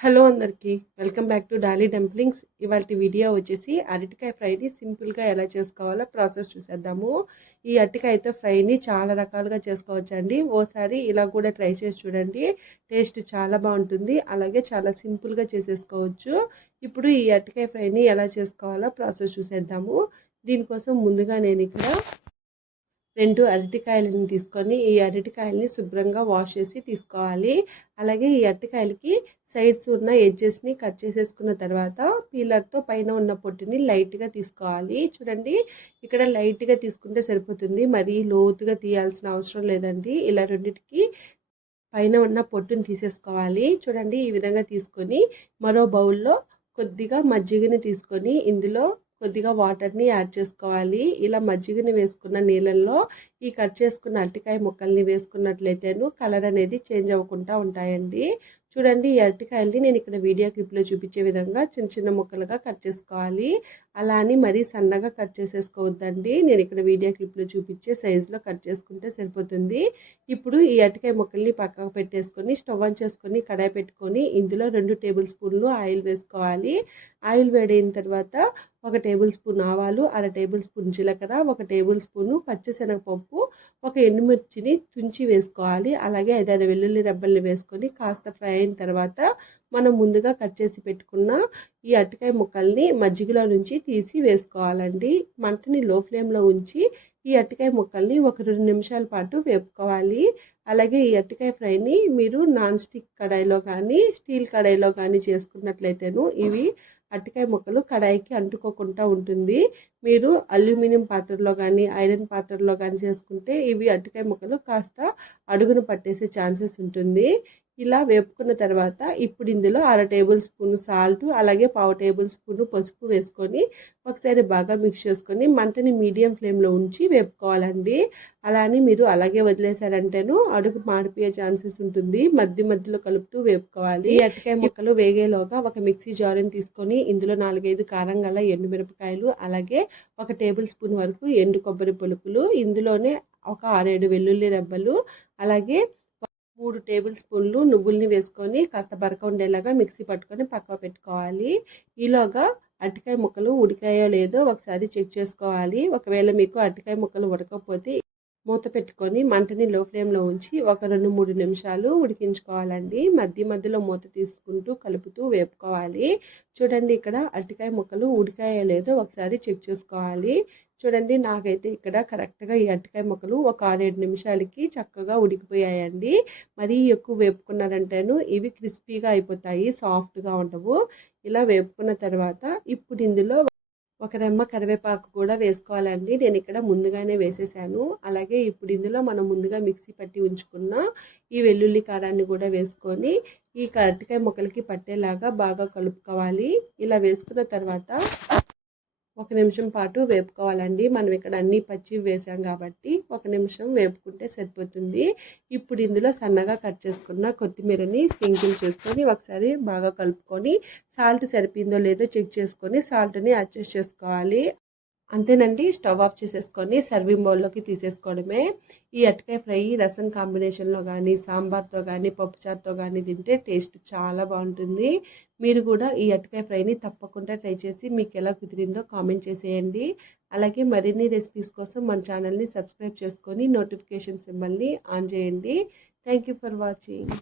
Hello అందరికీ welcome back to Dolly dumplings. ఇవాళ video వచ్చేసి అరటికాయ ఫ్రైని సింపుల్గా ఎలా చేసుకోవాలో ప్రాసెస్ చూసేద్దాము. ఈ అరటికాయతో ఫ్రైని చాలా రకాలుగా చేసుకోవచ్చు అండి ఓసారి ఇలా కూడా ట్రై చేసి చూడండి. టేస్ట్ చాలా బాగుంటుంది. అలాగే చాలా సింపుల్గా చేసేసుకోవచ్చు. ఇప్పుడు ఈ అరటికాయ ఫ్రైని ఎలా చేసుకోవాలో ప్రాసెస్ చూసేద్దాము. దీనికోసం ముందుగా నేను ఇక్కడ రెండు అరటికాయలను తీసుకొని ఈ అరటికాయలని శుభ్రంగా వాష్ చేసి తీసుకోవాలి. అలాగే ఈ అరటికాయలకి సైడ్స్ ఉన్న ఎడ్జెస్ని కట్ చేసేసుకున్న తర్వాత పీలర్తో పైన ఉన్న పొట్టుని లైట్గా తీసుకోవాలి. చూడండి ఇక్కడ లైట్గా తీసుకుంటే సరిపోతుంది. మరీ లోతుగా తీయాల్సిన అవసరం లేదండి. ఇలా రెండింటికి పైన ఉన్న పొట్టుని తీసేసుకోవాలి. చూడండి ఈ విధంగా తీసుకొని మరో బౌల్లో కొద్దిగా మజ్జిగని తీసుకొని ఇందులో కొద్దిగా వాటర్ని యాడ్ చేసుకోవాలి. ఇలా మజ్జిగని వేసుకున్న నీళ్ళల్లో ఈ కట్ చేసుకున్న అరటికాయ ముక్కల్ని వేసుకున్నట్లయితేను కలర్ అనేది చేంజ్ అవ్వకుండా ఉంటాయండి. చూడండి ఈ అరటికాయల్ని నేను ఇక్కడ వీడియో క్లిప్లో చూపించే విధంగా చిన్న చిన్న ముక్కలుగా కట్ చేసుకోవాలి. అలా అని మరీ సన్నగా కట్ చేసేసుకోవద్దండి. నేను ఇక్కడ వీడియో క్లిప్లో చూపించే సైజులో కట్ చేసుకుంటే సరిపోతుంది. ఇప్పుడు ఈ అరటికాయ ముక్కల్ని పక్కకు పెట్టేసుకొని స్టవ్ ఆన్ చేసుకొని కడాయి పెట్టుకొని ఇందులో రెండు టేబుల్ స్పూన్లు ఆయిల్ వేసుకోవాలి. ఆయిల్ వేడైన తర్వాత ఒక టేబుల్ స్పూన్ ఆవాలు అర టేబుల్ స్పూన్ జీలకర్ర ఒక టేబుల్ స్పూను పచ్చిశనగపప్పు ఒక ఎండుమిర్చిని తుంచి వేసుకోవాలి. అలాగే ఐదారు వెల్లుల్లి రెబ్బల్ని వేసుకొని కాస్త ఫ్రై అయిన తర్వాత మనం ముందుగా కట్ చేసి పెట్టుకున్న ఈ అరటికాయ ముక్కల్ని మజ్జిగలో నుంచి తీసి వేసుకోవాలండి. మంటని లో ఫ్లేమ్లో ఉంచి ఈ అరటికాయ ముక్కల్ని ఒక రెండు నిమిషాల పాటు వేపుకోవాలి. అలాగే ఈ అరటికాయ ఫ్రైని మీరు నాన్ స్టిక్ కడాయిలో కానీ స్టీల్ కడాయిలో కానీ చేసుకున్నట్లయితేను ఇవి అరటికాయ ముక్కలు కడాయికి అంటుకోకుండా ఉంటుంది. మీరు అల్యూమినియం పాత్రలో కానీ ఐరన్ పాత్రలో కానీ చేసుకుంటే ఇవి అరటికాయ ముక్కలు కాస్త అడుగును పట్టేసే ఛాన్సెస్ ఉంటుంది. ఇలా వేపుకున్న తర్వాత ఇప్పుడు ఇందులో అర టేబుల్ స్పూన్ సాల్ట్ అలాగే పావు టేబుల్ స్పూన్ పసుపు వేసుకొని ఒకసారి బాగా మిక్స్ చేసుకొని మంటని మీడియం ఫ్లేమ్లో ఉంచి వేపుకోవాలండి. అలా అని మీరు అలాగే వదిలేశారంటేను అడుగు మాడిపోయే ఛాన్సెస్ ఉంటుంది. మధ్య మధ్యలో కలుపుతూ వేపుకోవాలి. ఈ అరటికాయ ముక్కలు వేగేలోగా ఒక మిక్సీ జార్ని తీసుకొని ఇందులో నాలుగైదు కారం గల ఎండుమిరపకాయలు అలాగే ఒక టేబుల్ స్పూన్ వరకు ఎండు కొబ్బరి పులుపులు ఇందులోనే ఒక ఆరేడు వెల్లుల్లి రెబ్బలు అలాగే మూడు టేబుల్ స్పూన్లు నువ్వుల్ని వేసుకొని కాస్త బరక ఉండేలాగా మిక్సీ పట్టుకొని పక్క పెట్టుకోవాలి. ఈలోగా అరటికాయ ముక్కలు ఉడికాయో లేదో ఒకసారి చెక్ చేసుకోవాలి. ఒకవేళ మీకు అరటికాయ ముక్కలు ఉడకపోతే మూత పెట్టుకొని మంటని లో ఫ్లేమ్లో ఉంచి ఒక రెండు మూడు నిమిషాలు ఉడికించుకోవాలండి. మధ్య మధ్యలో మూత తీసుకుంటూ కలుపుతూ వేపుకోవాలి. చూడండి ఇక్కడ అరటికాయ ముక్కలు ఉడికాయో లేదో ఒకసారి చెక్ చేసుకోవాలి. చూడండి నాకైతే ఇక్కడ కరెక్ట్గా ఈ అరటికాయ మొక్కలు ఒక ఆరేడు నిమిషాలకి చక్కగా ఉడికిపోయాయండి. మరీ ఎక్కువ వేపుకున్నారంటేను ఇవి క్రిస్పీగా అయిపోతాయి సాఫ్ట్గా ఉండవు. ఇలా వేపుకున్న తర్వాత ఇప్పుడు ఇందులో ఒక రెమ్మ కరివేపాకు కూడా వేసుకోవాలండి. నేను ఇక్కడ ముందుగానే వేసేసాను. అలాగే ఇప్పుడు ఇందులో మనం ముందుగా మిక్సీ పట్టి ఉంచుకున్న ఈ వెల్లుల్లి కారాన్ని కూడా వేసుకొని ఈ కరటికాయ ముక్కలకి పట్టేలాగా బాగా కలుపుకోవాలి. ఇలా వేసుకున్న తర్వాత ఒక నిమిషం పాటు వేపుకోవాలండి. మనం ఇక్కడ అన్ని పచ్చి వేసాం కాబట్టి ఒక నిమిషం వేపుకుంటే సరిపోతుంది. ఇప్పుడు ఇందులో సన్నగా కట్ చేసుకున్న కొత్తిమీరని స్ప్రింకిల్ చేసుకొని ఒకసారి బాగా కలుపుకొని సాల్ట్ సరిపోయిందో లేదో చెక్ చేసుకొని సాల్ట్ని అడ్జస్ట్ చేసుకోవాలి. అంతేనండి స్టవ్ ఆఫ్ చేసేసుకొని సర్వింగ్ బౌల్లోకి తీసేసుకోవడమే. ఈ అటకాయ ఫ్రై రసం కాంబినేషన్లో కానీ సాంబార్తో కానీ పప్పుచారుతో కానీ తింటే టేస్ట్ చాలా బాగుంటుంది. మీరు కూడా ఈ అటకాయ ఫ్రైని తప్పకుండా ట్రై చేసి మీకు ఎలా కుదిరిందో కామెంట్ చేసేయండి. అలాగే మరిన్ని రెసిపీస్ కోసం మన ఛానల్ని సబ్స్క్రైబ్ చేసుకొని నోటిఫికేషన్ సింబల్ని ఆన్ చేయండి. Thank you for watching.